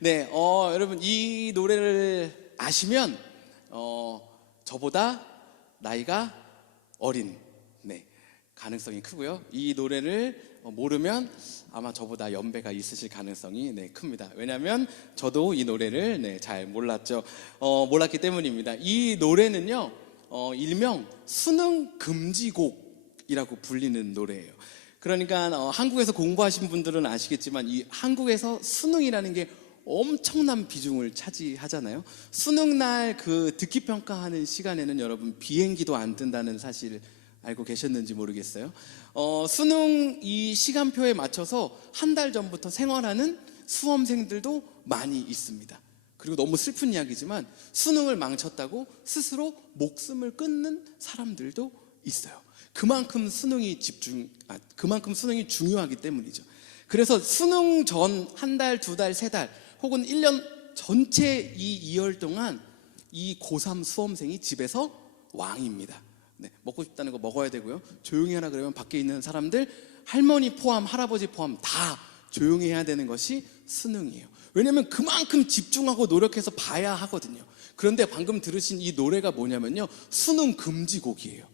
네, 여러분 이 노래를 아시면 저보다 나이가 어린 가능성이 크고요. 이 노래를 모르면 아마 저보다 연배가 있으실 가능성이 큽니다. 왜냐하면 저도 이 노래를 잘 몰랐죠. 몰랐기 때문입니다. 이 노래는요, 일명 수능 금지곡이라고 불리는 노래예요. 그러니까 한국에서 공부하신 분들은 아시겠지만 이 한국에서 수능이라는 게 엄청난 비중을 차지하잖아요. 수능날 그 듣기 평가하는 시간에는 여러분 비행기도 안 뜬다는 사실 알고 계셨는지 모르겠어요. 수능 이 시간표에 맞춰서 한 달 전부터 생활하는 수험생들도 많이 있습니다. 그리고 너무 슬픈 이야기지만 수능을 망쳤다고 스스로 목숨을 끊는 사람들도 있어요. 그만큼 수능이 중요하기 때문이죠. 그래서 수능 전 한 달, 두 달, 세 달 혹은 1년 전체 이 2월 동안 이 고3 수험생이 집에서 왕입니다. 먹고 싶다는 거 먹어야 되고요. 조용히 하라 그러면 밖에 있는 사람들, 할머니 포함, 할아버지 포함 다 조용히 해야 되는 것이 수능이에요. 왜냐하면 그만큼 집중하고 노력해서 봐야 하거든요. 그런데 방금 들으신 이 노래가 뭐냐면요, 수능 금지곡이에요.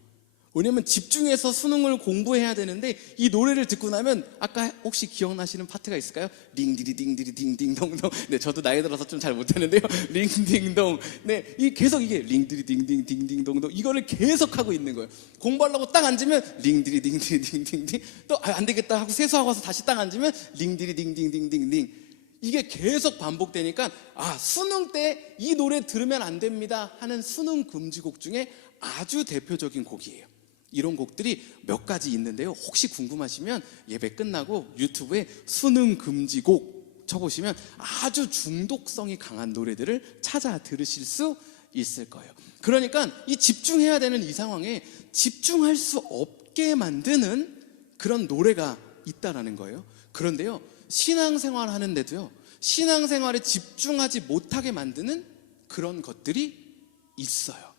왜냐면 집중해서 수능을 공부해야 되는데 이 노래를 듣고 나면 아까 혹시 기억나시는 파트가 있을까요? 링디리 딩디리 딩딩동동. 네, 저도 나이 들어서 좀 잘 못하는데요. 링딩동. 네, 이 계속 이게 링디리 딩딩 딩딩동동 이거를 계속 하고 있는 거예요. 공부하려고 딱 앉으면 링디리 딩디리 딩딩딩, 또 안 되겠다 하고 세수하고 와서 다시 딱 앉으면 링디리 딩딩딩딩딩. 이게 계속 반복되니까 수능 때 이 노래 들으면 안 됩니다 하는 수능 금지곡 중에 아주 대표적인 곡이에요. 이런 곡들이 몇 가지 있는데요. 혹시 궁금하시면 예배 끝나고 유튜브에 수능 금지곡 쳐보시면 아주 중독성이 강한 노래들을 찾아 들으실 수 있을 거예요. 그러니까 이 집중해야 되는 이 상황에 집중할 수 없게 만드는 그런 노래가 있다라는 거예요. 그런데요, 신앙생활 하는데도요, 신앙생활에 집중하지 못하게 만드는 그런 것들이 있어요.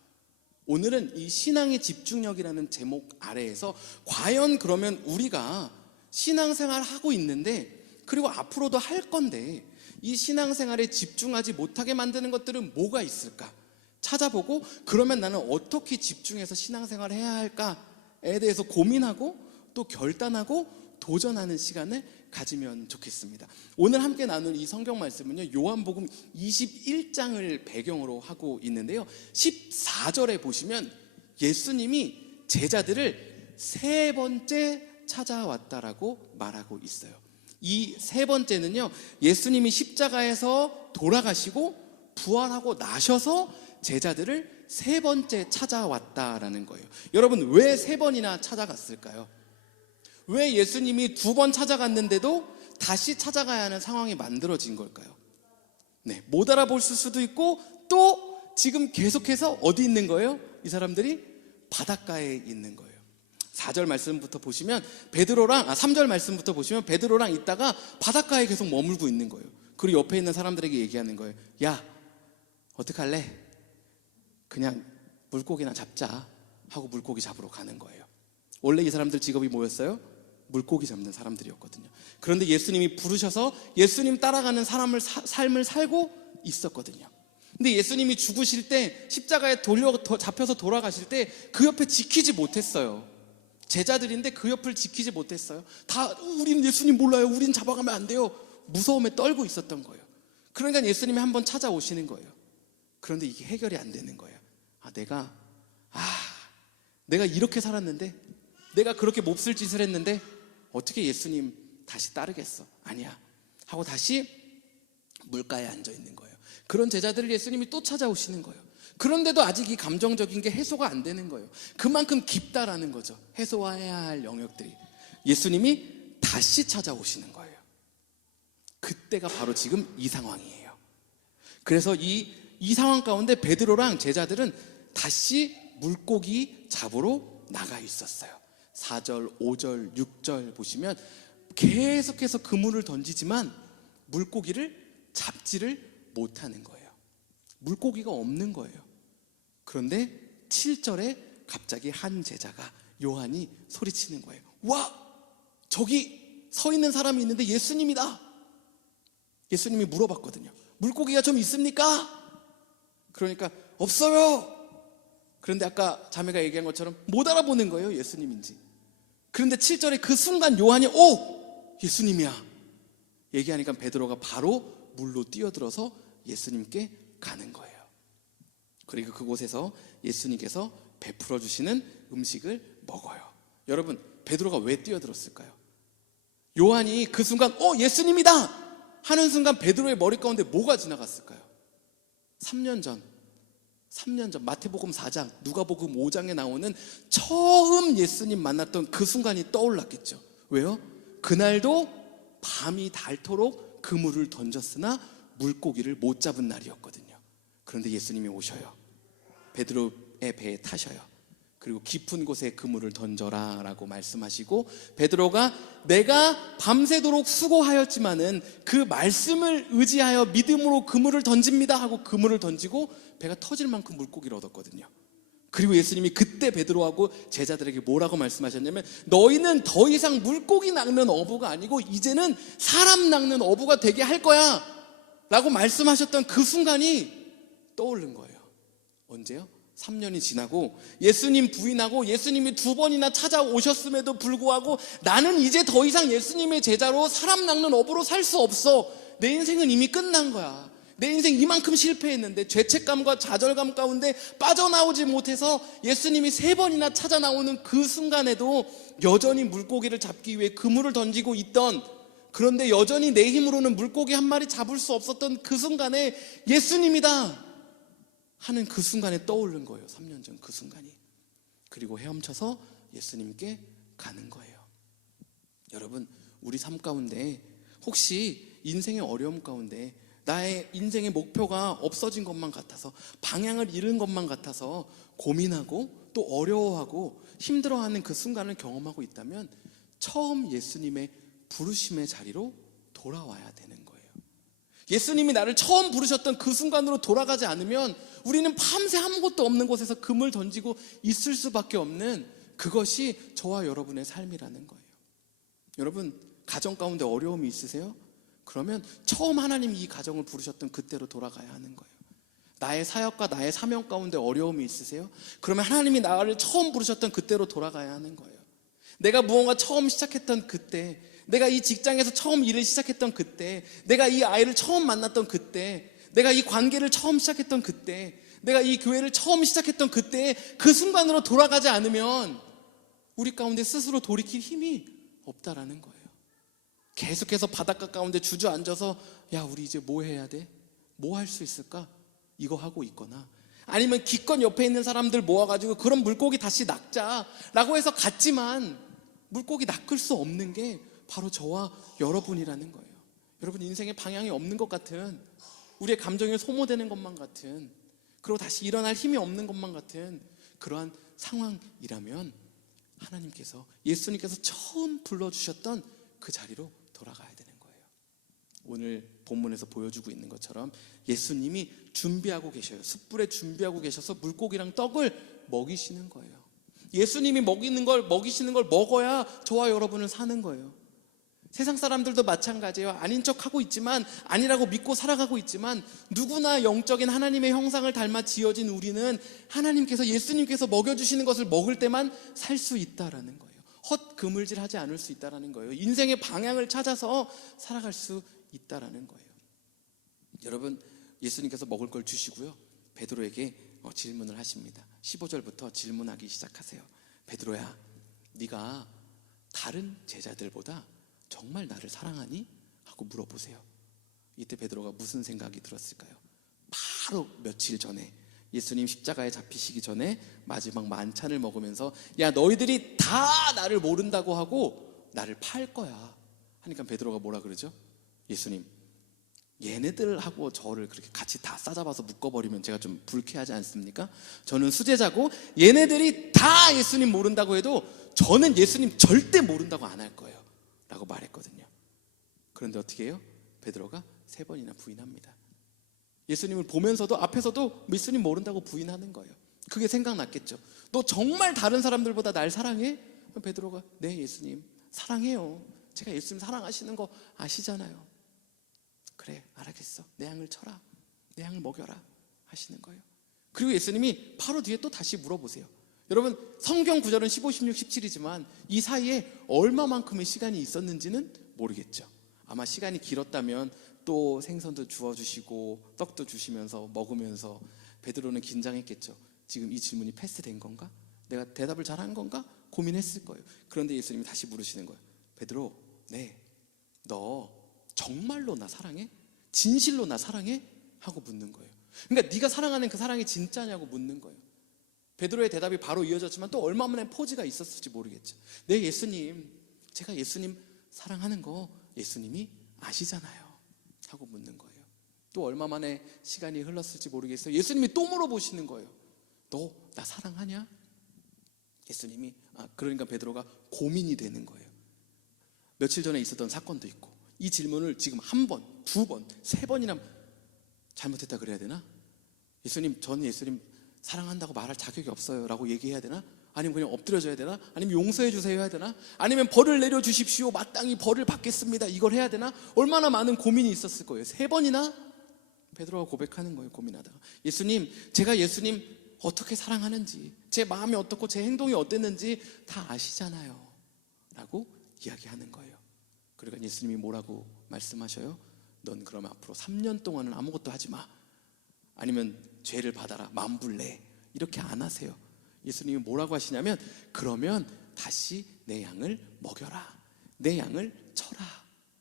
오늘은 이 신앙의 집중력이라는 제목 아래에서 과연 그러면 우리가 신앙생활 하고 있는데, 그리고 앞으로도 할 건데 이 신앙생활에 집중하지 못하게 만드는 것들은 뭐가 있을까 찾아보고, 그러면 나는 어떻게 집중해서 신앙생활을 해야 할까에 대해서 고민하고 또 결단하고 도전하는 시간을 가지면 좋겠습니다. 오늘 함께 나눌 이 성경 말씀은요, 요한복음 21장을 배경으로 하고 있는데요, 14절에 보시면 예수님이 제자들을 세 번째 찾아왔다라고 말하고 있어요. 이 세 번째는요, 예수님이 십자가에서 돌아가시고 부활하고 나셔서 제자들을 세 번째 찾아왔다라는 거예요. 여러분, 왜 세 번이나 찾아갔을까요? 왜 예수님이 두 번 찾아갔는데도 다시 찾아가야 하는 상황이 만들어진 걸까요? 못 알아볼 수도 있고, 또 지금 계속해서 어디 있는 거예요? 이 사람들이 바닷가에 있는 거예요. 4절 말씀부터 보시면 3절 말씀부터 보시면 베드로랑 있다가 바닷가에 계속 머물고 있는 거예요. 그리고 옆에 있는 사람들에게 얘기하는 거예요. 야, 어떡할래? 그냥 물고기나 잡자 하고 물고기 잡으러 가는 거예요. 원래 이 사람들 직업이 뭐였어요? 물고기 잡는 사람들이었거든요. 그런데 예수님이 부르셔서 예수님 따라가는 삶을 살고 있었거든요. 근데 예수님이 죽으실 때, 십자가에 잡혀서 돌아가실 때 그 옆에 지키지 못했어요. 제자들인데 그 옆을 지키지 못했어요. 다 우린 예수님 몰라요, 우린 잡아가면 안 돼요, 무서움에 떨고 있었던 거예요. 그러니까 예수님이 한번 찾아오시는 거예요. 그런데 이게 해결이 안 되는 거예요. 내가 이렇게 살았는데, 내가 그렇게 몹쓸 짓을 했는데 어떻게 예수님 다시 따르겠어? 아니야 하고 다시 물가에 앉아 있는 거예요. 그런 제자들을 예수님이 또 찾아오시는 거예요. 그런데도 아직 이 감정적인 게 해소가 안 되는 거예요. 그만큼 깊다라는 거죠. 해소해야 할 영역들이. 예수님이 다시 찾아오시는 거예요. 그때가 바로 지금 이 상황이에요. 그래서 이 상황 가운데 베드로랑 제자들은 다시 물고기 잡으러 나가 있었어요. 4절, 5절, 6절 보시면 계속해서 그물을 던지지만 물고기를 잡지를 못하는 거예요. 물고기가 없는 거예요. 그런데 7절에 갑자기 한 제자가, 요한이 소리치는 거예요. 와! 저기 서 있는 사람이 있는데 예수님이다! 예수님이 물어봤거든요. 물고기가 좀 있습니까? 그러니까 없어요. 그런데 아까 자매가 얘기한 것처럼 못 알아보는 거예요, 예수님인지. 그런데 7절에 그 순간 요한이 예수님이야 얘기하니까 베드로가 바로 물로 뛰어들어서 예수님께 가는 거예요. 그리고 그곳에서 예수님께서 베풀어 주시는 음식을 먹어요. 여러분, 베드로가 왜 뛰어들었을까요? 요한이 그 순간 예수님이다 하는 순간 베드로의 머리 가운데 뭐가 지나갔을까요? 3년 전 마태복음 4장, 누가복음 5장에 나오는 처음 예수님 만났던 그 순간이 떠올랐겠죠. 왜요? 그날도 밤이 닳도록 그물을 던졌으나 물고기를 못 잡은 날이었거든요. 그런데 예수님이 오셔요. 베드로의 배에 타셔요. 그리고 깊은 곳에 그물을 던져라 라고 말씀하시고, 베드로가 내가 밤새도록 수고하였지만은 그 말씀을 의지하여 믿음으로 그물을 던집니다 하고 그물을 던지고 배가 터질 만큼 물고기를 얻었거든요. 그리고 예수님이 그때 베드로하고 제자들에게 뭐라고 말씀하셨냐면, 너희는 더 이상 물고기 낚는 어부가 아니고 이제는 사람 낚는 어부가 되게 할 거야 라고 말씀하셨던 그 순간이 떠오른 거예요. 언제요? 3년이 지나고 예수님 부인하고 예수님이 2번이나 찾아오셨음에도 불구하고 나는 이제 더 이상 예수님의 제자로 사람 낚는 어부로 살 수 없어. 내 인생은 이미 끝난 거야. 내 인생 이만큼 실패했는데 죄책감과 좌절감 가운데 빠져나오지 못해서 예수님이 3번이나 찾아 나오는 그 순간에도 여전히 물고기를 잡기 위해 그물을 던지고 있던, 그런데 여전히 내 힘으로는 물고기 한 마리 잡을 수 없었던 그 순간에 예수님이다 하는 그 순간에 떠오른 거예요. 3년 전 그 순간이. 그리고 헤엄쳐서 예수님께 가는 거예요. 여러분, 우리 삶 가운데 혹시 인생의 어려움 가운데 나의 인생의 목표가 없어진 것만 같아서, 방향을 잃은 것만 같아서 고민하고 또 어려워하고 힘들어하는 그 순간을 경험하고 있다면 처음 예수님의 부르심의 자리로 돌아와야 되는 거예요. 예수님이 나를 처음 부르셨던 그 순간으로 돌아가지 않으면 우리는 밤새 아무것도 없는 곳에서 금을 던지고 있을 수밖에 없는, 그것이 저와 여러분의 삶이라는 거예요. 여러분, 가정 가운데 어려움이 있으세요? 그러면 처음 하나님이 이 가정을 부르셨던 그때로 돌아가야 하는 거예요. 나의 사역과 나의 사명 가운데 어려움이 있으세요? 그러면 하나님이 나를 처음 부르셨던 그때로 돌아가야 하는 거예요. 내가 무언가 처음 시작했던 그때, 내가 이 직장에서 처음 일을 시작했던 그때, 내가 이 아이를 처음 만났던 그때, 내가 이 관계를 처음 시작했던 그때, 내가 이 교회를 처음 시작했던 그때, 그 순간으로 돌아가지 않으면 우리 가운데 스스로 돌이킬 힘이 없다라는 거예요. 계속해서 바닷가 가운데 주저앉아서 야, 우리 이제 뭐 해야 돼? 뭐 할 수 있을까? 이거 하고 있거나, 아니면 기껏 옆에 있는 사람들 모아가지고 그런 물고기 다시 낚자라고 해서 갔지만 물고기 낚을 수 없는 게 바로 저와 여러분이라는 거예요. 여러분, 인생에 방향이 없는 것 같은, 우리의 감정이 소모되는 것만 같은, 그리고 다시 일어날 힘이 없는 것만 같은 그러한 상황이라면 하나님께서, 예수님께서 처음 불러주셨던 그 자리로 돌아가야 되는 거예요. 오늘 본문에서 보여주고 있는 것처럼 예수님이 준비하고 계셔요. 숯불에 준비하고 계셔서 물고기랑 떡을 먹이시는 거예요. 예수님이 먹이시는 걸 먹어야 저와 여러분은 사는 거예요. 세상 사람들도 마찬가지예요. 아닌 척하고 있지만, 아니라고 믿고 살아가고 있지만, 누구나 영적인 하나님의 형상을 닮아 지어진 우리는 하나님께서, 예수님께서 먹여주시는 것을 먹을 때만 살 수 있다라는 거예요. 헛그물질하지 않을 수 있다라는 거예요. 인생의 방향을 찾아서 살아갈 수 있다라는 거예요. 여러분, 예수님께서 먹을 걸 주시고요, 베드로에게 질문을 하십니다. 15절부터 질문하기 시작하세요. 베드로야, 네가 다른 제자들보다 정말 나를 사랑하니? 하고 물어보세요. 이때 베드로가 무슨 생각이 들었을까요? 바로 며칠 전에 예수님 십자가에 잡히시기 전에 마지막 만찬을 먹으면서 야, 너희들이 다 나를 모른다고 하고 나를 팔 거야 하니까 베드로가 뭐라 그러죠? 예수님, 얘네들하고 저를 그렇게 같이 다 싸잡아서 묶어버리면 제가 좀 불쾌하지 않습니까? 저는 수제자고 얘네들이 다 예수님 모른다고 해도 저는 예수님 절대 모른다고 안 할 거예요 라고 말했거든요. 그런데 어떻게 해요? 베드로가 3번이나 부인합니다. 예수님을 보면서도 앞에서도 예수님 모른다고 부인하는 거예요. 그게 생각났겠죠. 너 정말 다른 사람들보다 날 사랑해? 베드로가 네, 예수님 사랑해요. 제가 예수님 사랑하시는 거 아시잖아요. 그래, 알겠어. 내 양을 쳐라. 내 양을 먹여라 하시는 거예요. 그리고 예수님이 바로 뒤에 또 다시 물어보세요. 여러분, 성경 구절은 15, 16, 17이지만 이 사이에 얼마만큼의 시간이 있었는지는 모르겠죠. 아마 시간이 길었다면 또 생선도 주워주시고 떡도 주시면서 먹으면서 베드로는 긴장했겠죠. 지금 이 질문이 패스된 건가? 내가 대답을 잘한 건가? 고민했을 거예요. 그런데 예수님이 다시 물으시는 거예요. 베드로, 네, 너 정말로 나 사랑해? 진실로 나 사랑해? 하고 묻는 거예요. 그러니까 네가 사랑하는 그 사랑이 진짜냐고 묻는 거예요. 베드로의 대답이 바로 이어졌지만 또 얼마만의 포즈가 있었을지 모르겠죠. 네, 예수님, 제가 예수님 사랑하는 거 예수님이 아시잖아요 하고 묻는 거예요. 또 얼마 만에 시간이 흘렀을지 모르겠어요. 예수님이 또 물어보시는 거예요. 너 나 사랑하냐? 예수님이 그러니까 베드로가 고민이 되는 거예요. 며칠 전에 있었던 사건도 있고 이 질문을 지금 한 번, 두 번, 세 번이나 잘못했다 그래야 되나? 예수님, 저는 예수님 사랑한다고 말할 자격이 없어요 라고 얘기해야 되나? 아니면 그냥 엎드려져야 되나? 아니면 용서해 주세요 해야 되나? 아니면 벌을 내려주십시오, 마땅히 벌을 받겠습니다, 이걸 해야 되나? 얼마나 많은 고민이 있었을 거예요. 세 번이나 베드로가 고백하는 거예요. 고민하다가 예수님, 제가 예수님 어떻게 사랑하는지, 제 마음이 어떻고 제 행동이 어땠는지 다 아시잖아요 라고 이야기하는 거예요. 그러니까 예수님이 뭐라고 말씀하셔요? 넌 그럼 앞으로 3년 동안은 아무것도 하지 마, 아니면 죄를 받아라, 만불내, 이렇게 안 하세요. 예수님이 뭐라고 하시냐면 그러면 다시 내 양을 먹여라, 내 양을 쳐라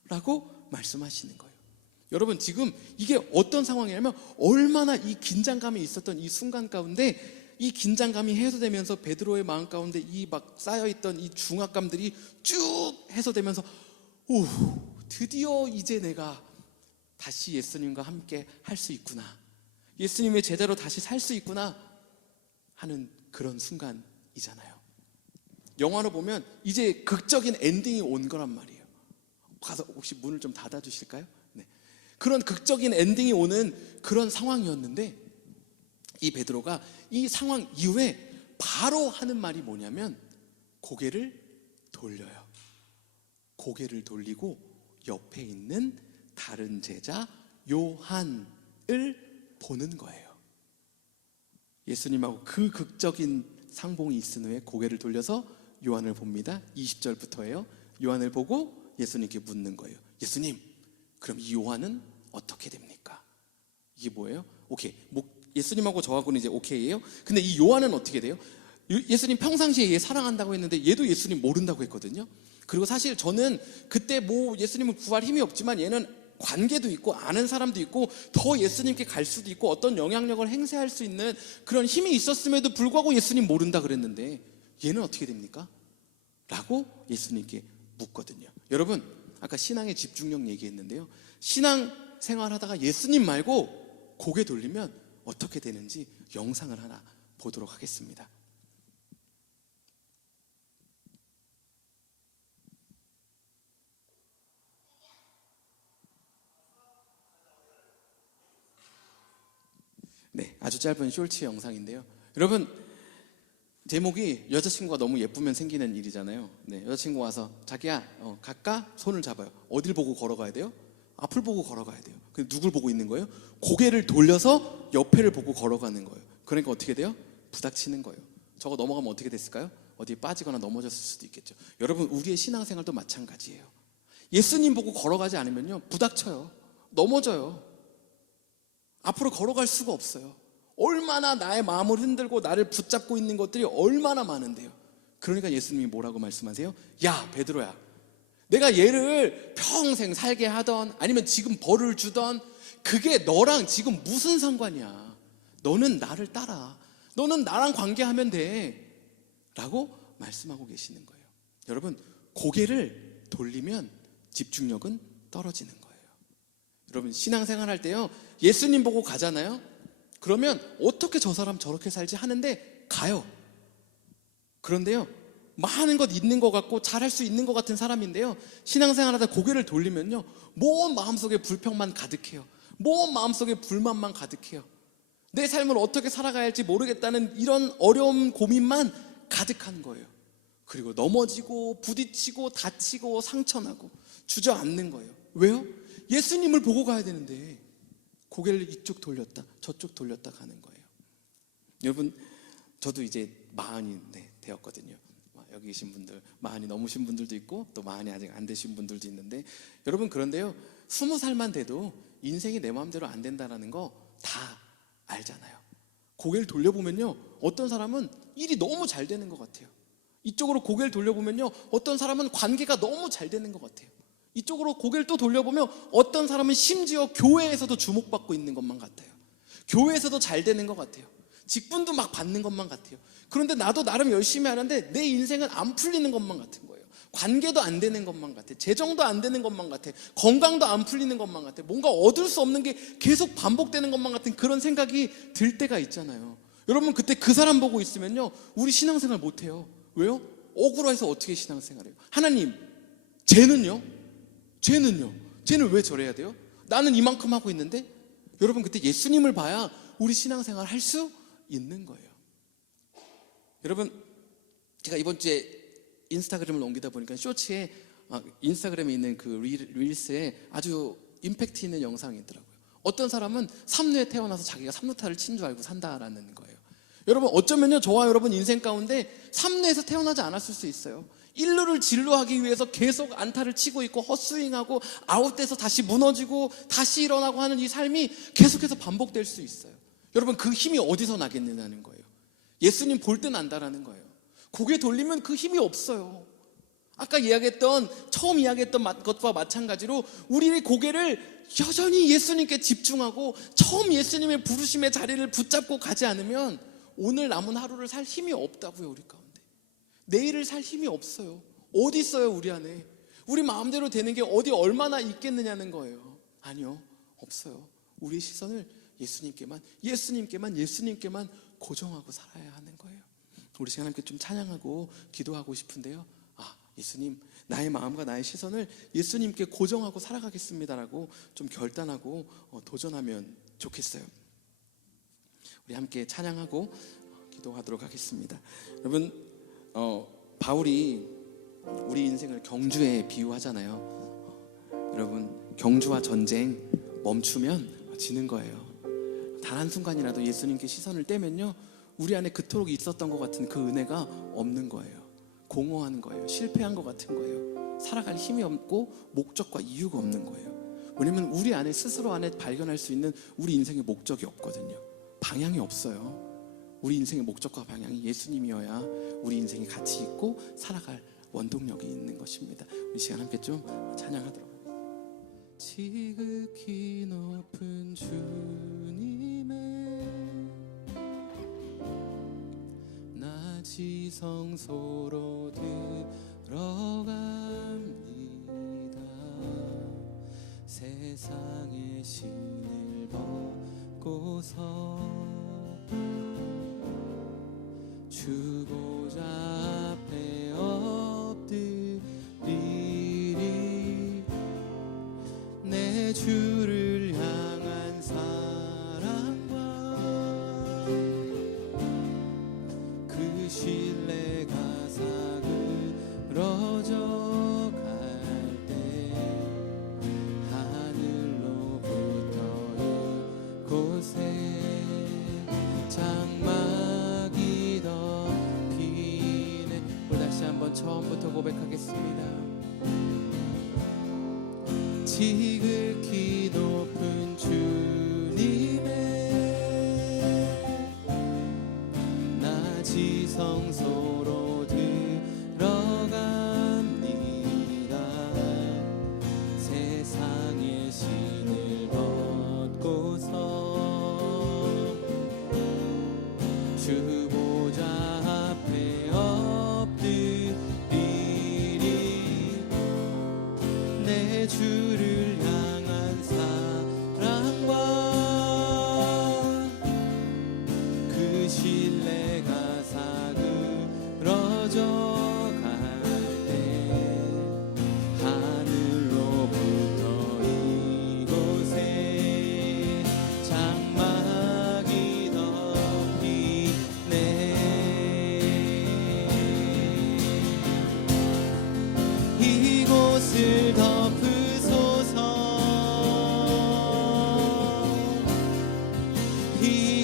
라고 말씀하시는 거예요. 여러분, 지금 이게 어떤 상황이냐면 얼마나 이 긴장감이 있었던 이 순간 가운데 이 긴장감이 해소되면서 베드로의 마음 가운데 이 막 쌓여있던 이 중압감들이 쭉 해소되면서 오, 드디어 이제 내가 다시 예수님과 함께 할 수 있구나, 예수님의 제자로 다시 살 수 있구나 하는 그런 순간이잖아요. 영화로 보면 이제 극적인 엔딩이 온 거란 말이에요. 가서 혹시 문을 좀 닫아주실까요? 네. 그런 극적인 엔딩이 오는 그런 상황이었는데 이 베드로가 이 상황 이후에 바로 하는 말이 뭐냐면 고개를 돌려요. 고개를 돌리고 옆에 있는 다른 제자 요한을 보는 거예요. 예수님하고 그 극적인 상봉이 있은 후에 고개를 돌려서 요한을 봅니다. 20절부터예요. 요한을 보고 예수님께 묻는 거예요. 예수님, 그럼 이 요한은 어떻게 됩니까? 이게 뭐예요? 오케이, 예수님하고 저하고는 이제 오케이예요. 근데 이 요한은 어떻게 돼요? 예수님 평상시에 얘 사랑한다고 했는데 얘도 예수님 모른다고 했거든요. 그리고 사실 저는 그때 뭐 예수님을 구할 힘이 없지만 얘는 관계도 있고 아는 사람도 있고 더 예수님께 갈 수도 있고 어떤 영향력을 행사할 수 있는 그런 힘이 있었음에도 불구하고 예수님 모른다 그랬는데 얘는 어떻게 됩니까? 라고 예수님께 묻거든요. 여러분, 아까 신앙의 집중력 얘기했는데요, 신앙 생활하다가 예수님 말고 고개 돌리면 어떻게 되는지 영상을 하나 보도록 하겠습니다. 네, 아주 짧은 쇼츠 영상인데요. 여러분, 제목이 여자친구가 너무 예쁘면 생기는 일이잖아요. 네, 여자친구 와서 자기야, 갈까? 손을 잡아요. 어딜 보고 걸어가야 돼요? 앞을 보고 걸어가야 돼요. 근데 누굴 보고 있는 거예요? 고개를 돌려서 옆에를 보고 걸어가는 거예요. 그러니까 어떻게 돼요? 부닥치는 거예요. 저거 넘어가면 어떻게 됐을까요? 어디에 빠지거나 넘어졌을 수도 있겠죠. 여러분, 우리의 신앙생활도 마찬가지예요. 예수님 보고 걸어가지 않으면요, 부닥쳐요. 넘어져요. 앞으로 걸어갈 수가 없어요. 얼마나 나의 마음을 흔들고 나를 붙잡고 있는 것들이 얼마나 많은데요. 그러니까 예수님이 뭐라고 말씀하세요? 야, 베드로야, 내가 얘를 평생 살게 하던 아니면 지금 벌을 주던 그게 너랑 지금 무슨 상관이야. 너는 나를 따라, 너는 나랑 관계하면 돼 라고 말씀하고 계시는 거예요. 여러분, 고개를 돌리면 집중력은 떨어지는 거예요. 여러분, 신앙생활 할 때요, 예수님 보고 가잖아요. 그러면 어떻게 저 사람 저렇게 살지 하는데 가요. 그런데요, 많은 것 있는 것 같고 잘할 수 있는 것 같은 사람인데요, 신앙생활하다 고개를 돌리면요, 먼 마음속에 불평만 가득해요. 먼 마음속에 불만만 가득해요. 내 삶을 어떻게 살아가야 할지 모르겠다는 이런 어려움, 고민만 가득한 거예요. 그리고 넘어지고 부딪히고 다치고 상처나고 주저앉는 거예요. 왜요? 예수님을 보고 가야 되는데 고개를 이쪽 돌렸다 저쪽 돌렸다 가는 거예요. 여러분, 저도 이제 40이 되었거든요. 여기 계신 분들 40이 넘으신 분들도 있고 또 40이 아직 안 되신 분들도 있는데, 여러분 그런데요, 20살만 돼도 인생이 내 마음대로 안 된다는 거 다 알잖아요. 고개를 돌려보면요, 어떤 사람은 일이 너무 잘 되는 것 같아요. 이쪽으로 고개를 돌려보면요, 어떤 사람은 관계가 너무 잘 되는 것 같아요. 이쪽으로 고개를 또 돌려보면 어떤 사람은 심지어 교회에서도 주목받고 있는 것만 같아요. 교회에서도 잘 되는 것 같아요. 직분도 막 받는 것만 같아요. 그런데 나도 나름 열심히 하는데 내 인생은 안 풀리는 것만 같은 거예요. 관계도 안 되는 것만 같아. 재정도 안 되는 것만 같아. 건강도 안 풀리는 것만 같아. 뭔가 얻을 수 없는 게 계속 반복되는 것만 같은 그런 생각이 들 때가 있잖아요. 여러분, 그때 그 사람 보고 있으면요, 우리 신앙생활 못해요. 왜요? 억울해서 어떻게 신앙생활해요? 하나님, 쟤는요? 쟤는 왜 저래야 돼요? 나는 이만큼 하고 있는데? 여러분, 그때 예수님을 봐야 우리 신앙생활 할 수 있는 거예요. 여러분, 제가 이번 주에 인스타그램을 넘기다 보니까 쇼츠에, 인스타그램에 있는 그 릴스에 아주 임팩트 있는 영상이 있더라고요. 어떤 사람은 삼루에 태어나서 자기가 삼루타를 친 줄 알고 산다라는 거예요. 여러분, 어쩌면요, 저와 여러분 인생 가운데 삼루에서 태어나지 않았을 수 있어요. 1루를 진루하기 위해서 계속 안타를 치고 있고 헛스윙하고 아웃돼서 다시 무너지고 다시 일어나고 하는 이 삶이 계속해서 반복될 수 있어요. 여러분, 그 힘이 어디서 나겠느냐는 거예요. 예수님 볼 때 난다라는 거예요. 고개 돌리면 그 힘이 없어요. 아까 처음 이야기했던 것과 마찬가지로 우리의 고개를 여전히 예수님께 집중하고 처음 예수님의 부르심의 자리를 붙잡고 가지 않으면 오늘 남은 하루를 살 힘이 없다고요. 우리 가운데 내일을 살 힘이 없어요. 어디 있어요? 우리 안에. 우리 마음대로 되는 게 어디 얼마나 있겠느냐는 거예요. 아니요, 없어요. 우리의 시선을 예수님께만 고정하고 살아야 하는 거예요. 우리 시간 함께 좀 찬양하고 기도하고 싶은데요, 예수님, 나의 마음과 나의 시선을 예수님께 고정하고 살아가겠습니다라고 좀 결단하고 도전하면 좋겠어요. 우리 함께 찬양하고 기도하도록 하겠습니다. 여러분, 바울이 우리 인생을 경주에 비유하잖아요. 여러분, 경주와 전쟁 멈추면 지는 거예요. 단 한순간이라도 예수님께 시선을 떼면요, 우리 안에 그토록 있었던 것 같은 그 은혜가 없는 거예요. 공허한 거예요. 실패한 것 같은 거예요. 살아갈 힘이 없고 목적과 이유가 없는 거예요. 왜냐면 우리 안에, 스스로 안에 발견할 수 있는 우리 인생의 목적이 없거든요. 방향이 없어요. 우리 인생의 목적과 방향이 예수님이어야 우리 인생이 가치 있고 살아갈 원동력이 있는 것입니다. 우리 시간 함께 좀 찬양하도록 하겠습니다. 지극히 높은 주님의 나 지성소로 들어갑니다. 세상의 신을 벗고서 주 보좌 앞에 엎드리리. 내 주를 향한 사랑과 그 신뢰가 사그러져 갈 때 하늘로부터 이곳에 장막이 덮이네. 우리 다시 한번 처음부터 고백하겠습니다. 지극히 높은 주님의 나 지성소로 들어갑니다. 세상의 신을 벗고서 주 보좌 앞에 엎드리리. 내 주를 향한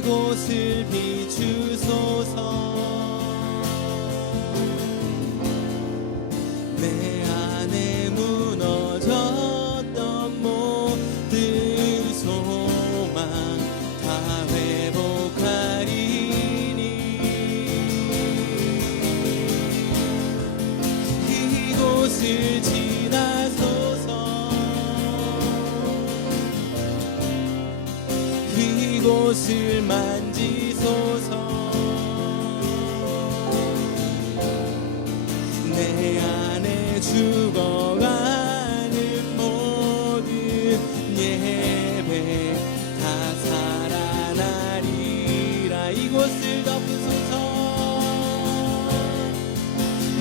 이곳을 비추소서. 내 안에 무너졌던 모든 소망 다 회복하리니 이곳을 지나소서. 이곳을 만지소서. 내 안에 죽어가는 모든 예배 다 살아나리라. 이곳을 덮으소서.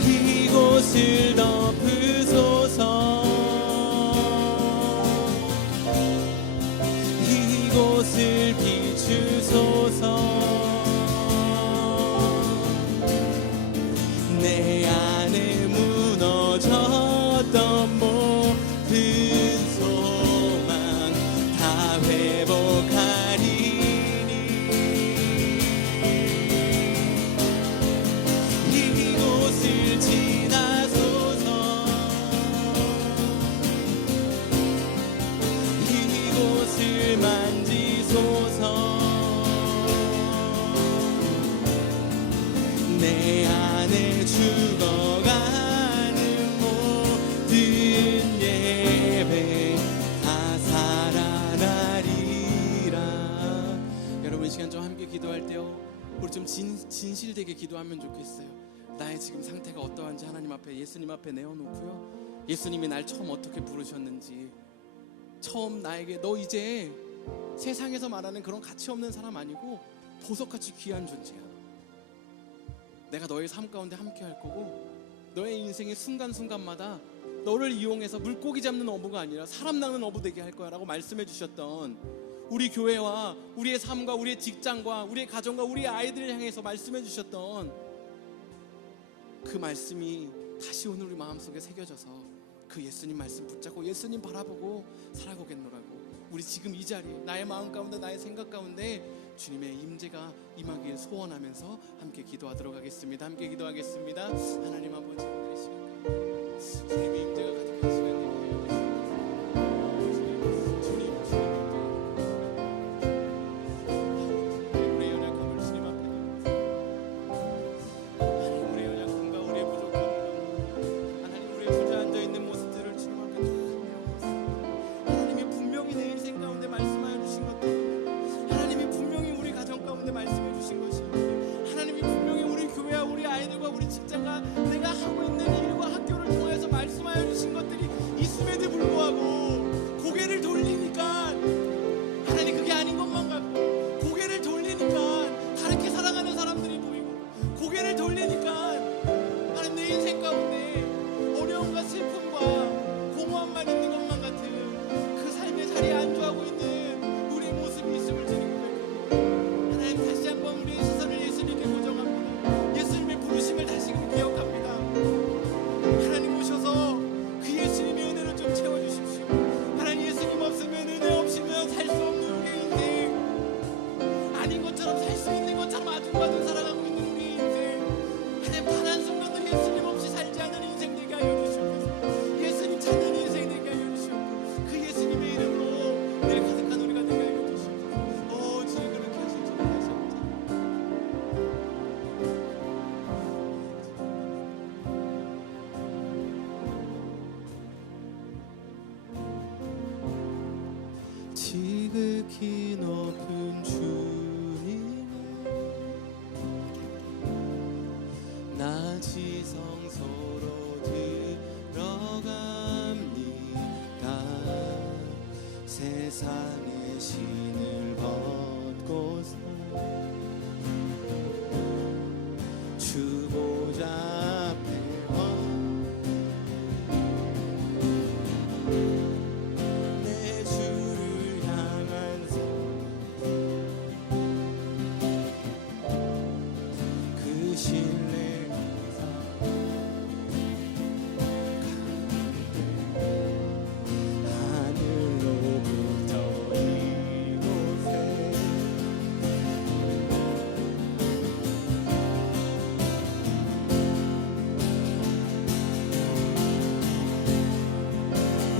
이곳을 덮으소서. 이곳을 비추소서. 내 안에 무너졌던 모든 소망 다 회복하리니 이곳을 지나소서. 이곳을 만지소서. 내 안에 죽어가는 모든 예배 다 살아나리라. 여러분 이 시간 좀 함께 기도할 때요, 우리 좀 진실되게 기도하면 좋겠어요. 나의 지금 상태가 어떠한지 하나님 앞에, 예수님 앞에 내어놓고요, 예수님이 날 처음 어떻게 부르셨는지, 처음 나에게 너 이제 세상에서 말하는 그런 가치 없는 사람 아니고 보석같이 귀한 존재야. 내가 너의 삶 가운데 함께 할 거고, 너의 인생의 순간순간마다 너를 이용해서 물고기 잡는 어부가 아니라 사람 낚는 어부 되게 할 거야 라고 말씀해 주셨던 우리 교회와 우리의 삶과 우리의 직장과 우리의 가정과 우리의 아이들을 향해서 말씀해 주셨던 그 말씀이 다시 오늘 우리 마음속에 새겨져서 그 예수님 말씀 붙잡고 예수님 바라보고 살아보겠노라고, 우리 지금 이 자리에 나의 마음 가운데 나의 생각 가운데 주님의 임재가 임하길 소원하면서 함께 기도하도록 하겠습니다. 함께 기도하겠습니다. 하나님 아버지, 오늘 이 시간 주님의 임재가 가득한 시간 되게 하여 주시옵소서. 주님 우리의 연약함을 주님 앞에 하나님, 우리의 연약함과 우리의 부족함과 하나님, 우리의 주저앉아 있는 모습들을 주님 앞에 드리옵소서. 하나님이 분명히 내 인생 가운데 말씀하여 주신 것들, 하나님이 분명히 우리 가정 가운데 말씀해 주신 것이, 하나님이 분명히 우리 교회와 우리 아이들과 우리 직장과 내가 하고 있는 일과 학교를 통해서 말씀하여 주신 것들이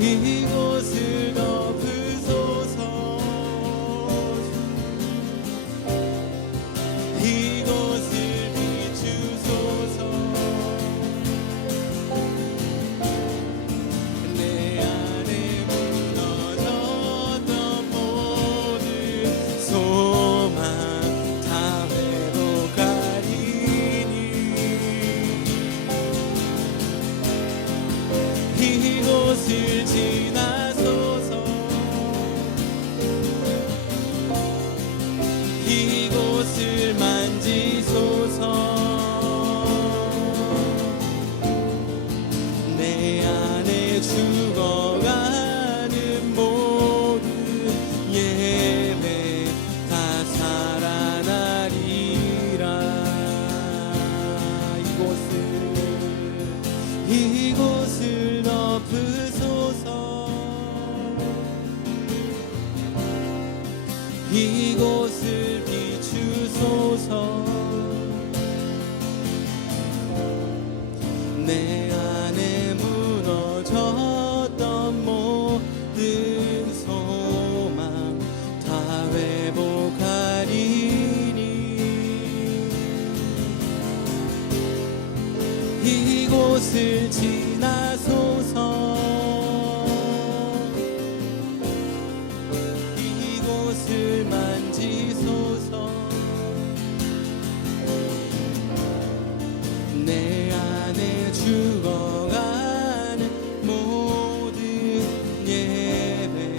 이곳을 덮으소서 이곳을 비추소서 내 안에 무너졌던 모든 소망 다 회복하리니 이곳을 지나소서 이곳을 만지소서 내 안에 죽어가는 모든 예배 다 살아나리라 이곳을 덮으소서 이곳을 비추소서 내 안에 무너졌던 모든 소망 다 회복하리니 이곳을 지나소서 이곳을 만지소서 내 안에 죽어가는 모든 예배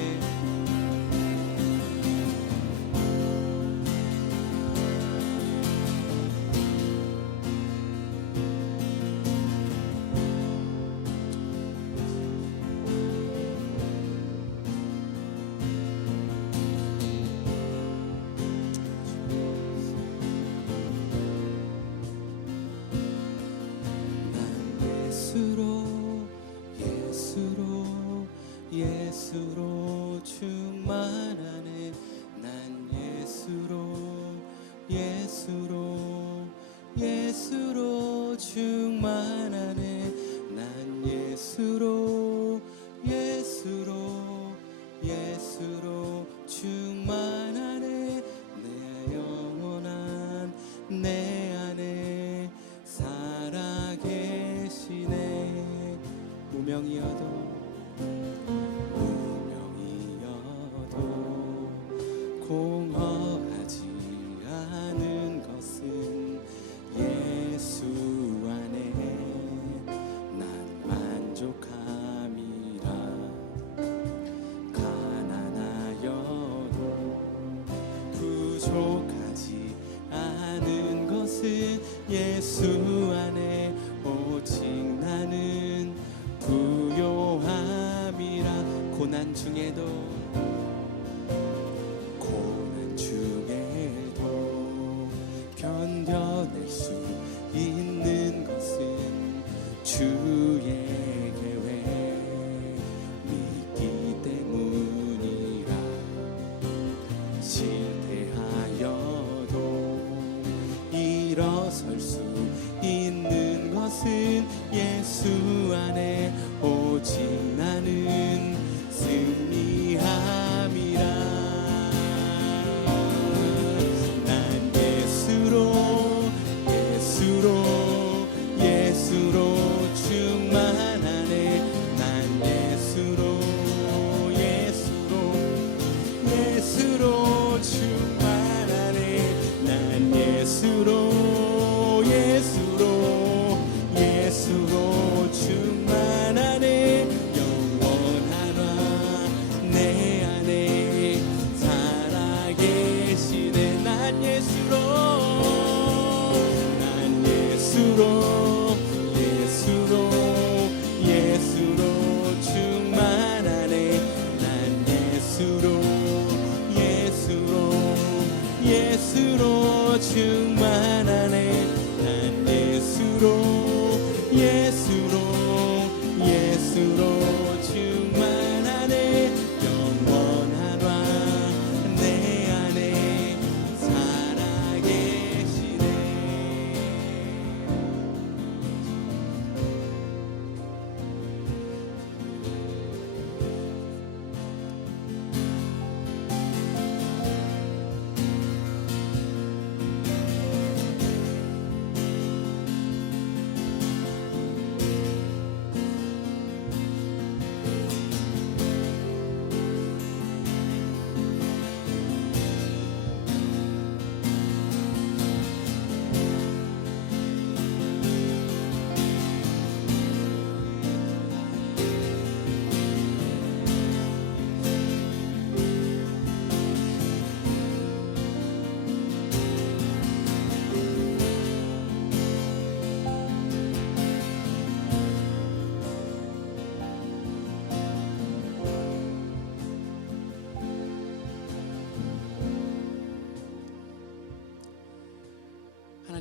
예수로 충만하네 난 예수로 충만하네 난 예수로 충만하네 내 영원한 내 안에 살아계시네 무명이어도 공허하지 않은 것은 예수 안에 난 만족함이라 가난하여도 부족하지 않은 것은 예수 안에 오직 나는 부요함이라 고난 중에도 견뎌낼 수 있는 것은 주의 계획 믿기 때문이라 실패하여도 일어설 수 있는 것은 예수 안에 오직 나는 승리함이라 예수로 충만하네 난 예수로 충만하네 난 예수로 충만하네 영원한 왕 내 안에 살아계시네 난 예수로 충만하네 난 예수로 충만하네 난 예수로 충만하네 영원한 왕 내 안에 살아계시네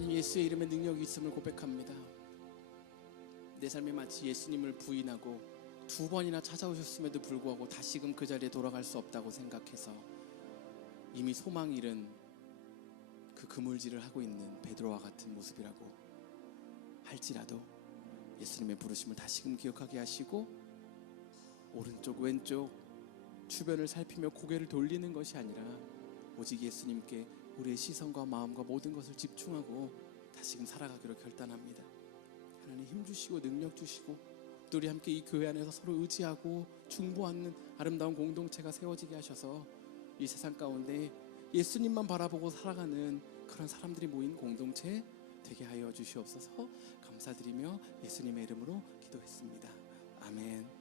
하나님, 예수의 이름에 능력이 있음을 고백합니다. 내 삶이 마치 예수님을 부인하고 2번이나 찾아오셨음에도 불구하고 다시금 그 자리에 돌아갈 수 없다고 생각해서 이미 소망 잃은 그 그물질을 하고 있는 베드로와 같은 모습이라고 할지라도 예수님의 부르심을 다시금 기억하게 하시고 오른쪽 왼쪽 주변을 살피며 고개를 돌리는 것이 아니라 오직 예수님께 우리의 시선과 마음과 모든 것을 집중하고 다시금 살아가기로 결단합니다. 하나님 힘주시고 능력 주시고 또 우리 함께 이 교회 안에서 서로 의지하고 중보하는 아름다운 공동체가 세워지게 하셔서 이 세상 가운데 예수님만 바라보고 살아가는 그런 사람들이 모인 공동체 되게 하여 주시옵소서. 감사드리며 예수님의 이름으로 기도했습니다. 아멘.